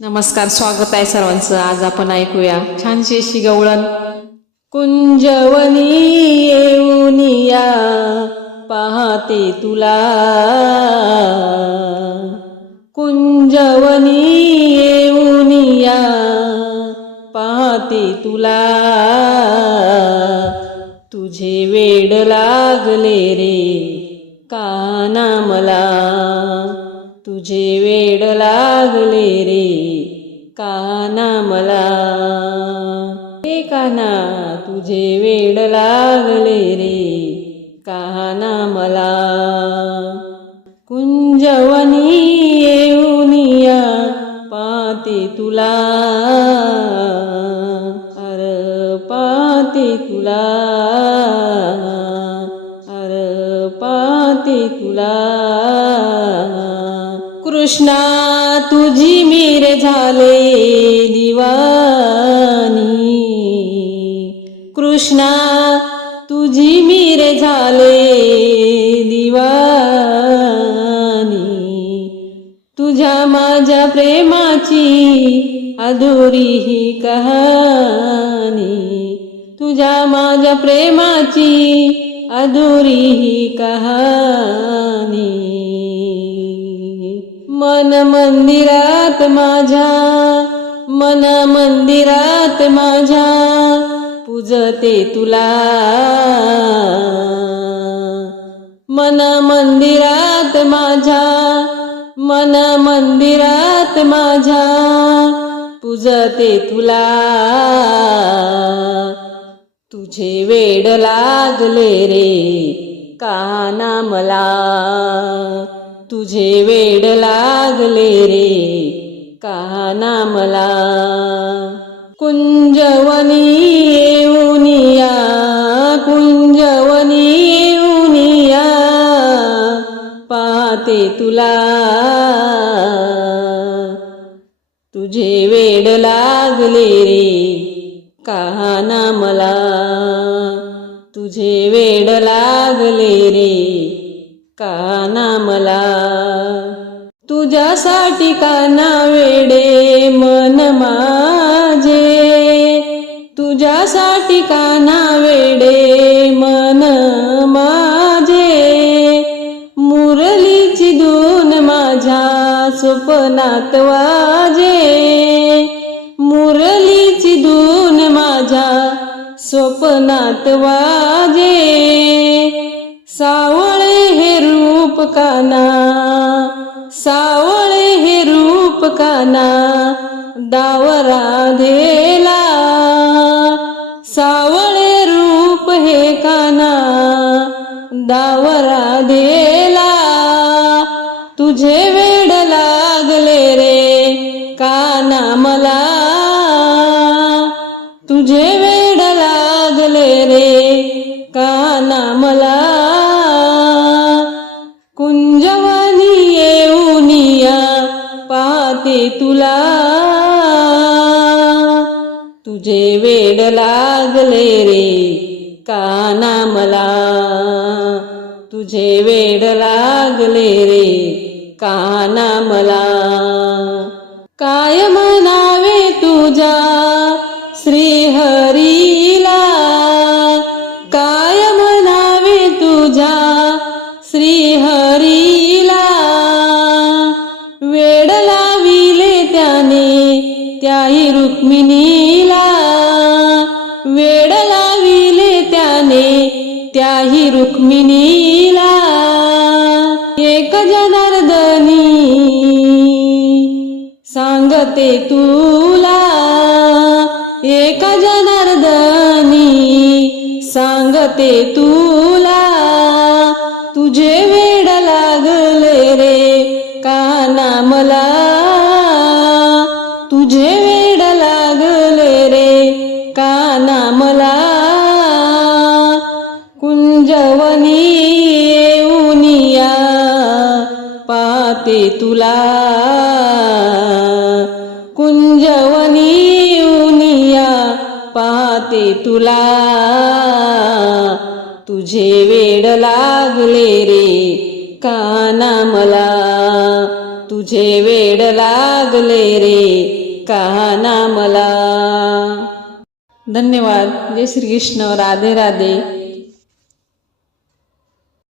नमस्कार स्वागत आहे सर्वांचं. आज आपण ऐकूया छानशी अशी गवळण. कुंजवनी येऊन या पाहते तुला. कुंजवनी येऊन या पाहते तुला. तुझे वेड लागले रे काना मला? तुझे वेड लागले रे काना मला हे काना तुझे वेड लागले रे काना मला कुंजवनी येऊन या पाते तुला. अर पाते तुला. अर पाते तुला. कृष्णा तुझी मीर झाले दिवानी. कृष्णा तुझी मीर झाले दिवानी. तुझ्या माझ्या प्रेमाची अधुरी ही कहाणी. तुझ्या माझ्या प्रेमाची अधुरी ही कहाणी. मन मंदिरात माझ्या मन मंदिरात माझ्या पूजते तुला. मन मंदिरात माझ्या मन मंदिरात माझ्या पूजते तुला. तुझे वेड लागले रे काना मला तुझे वेड लागले रे काना मला कुंजवनी येऊनिया कुंजवनी येऊन पाते तुला. तुझे वेड लागले रे काना मला तुझे वेड लागले रे काना मला तुझ्यासाठी काना वेडे मन माझे. तुझ्यासाठी काना वेडे मन माझे. मुरलीची धून माझ्या स्वप्नात वाजे. मुरलीची धून माझ्या स्वप्नात वाजे. सावळे हे रूप काना सावळे हे रूप काना दावरा धेला सावळे रूप हे काना दावरा धेला तुझे वे मला तुझे वेड लागले रे काना मला तुझे वेड लागले रे काना मला काय त्याही रुक्मिणीला वेड लाविले त्याने त्याही रुक्मिणीला एक जनार्दनी सांगते तुला एक जनार्दनी सांगते तू मला कुंजवनी येऊन पाते तुला. कुंजवनी येऊन पाते तुला. तुझे वेड लागले रे काना मला तुझे वेड लागले रे काना मला धन्यवाद. जय श्री कृष्ण. राधे राधे.